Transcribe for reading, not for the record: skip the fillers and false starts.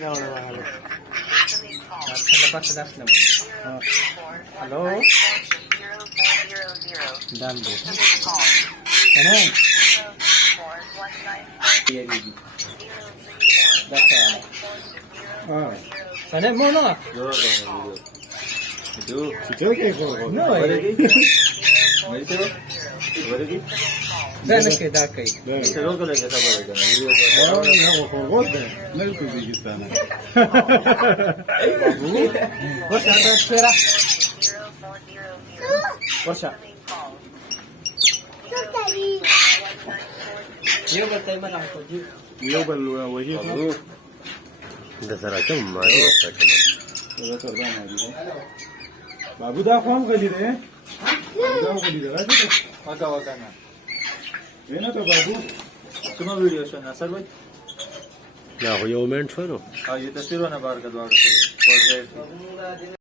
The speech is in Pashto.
हेलो डाल दो है sana mo no itu no ده نكي داكي شلون كل هذا بس هذا سيرة ورشة يوبل تيمة راح تجيب يوبل وجيه ده سرعة كم ما يوصل كمان ده تردان هذه बाबू दा कौन गली रे दा गली रे वगा वगा ना है ना तो बाबू तुम्हारा वीडियो सुना सर भाई या हो ये मोमेंट छोड़ो हाँ ये तस्वीरों ने बाहर का द्वार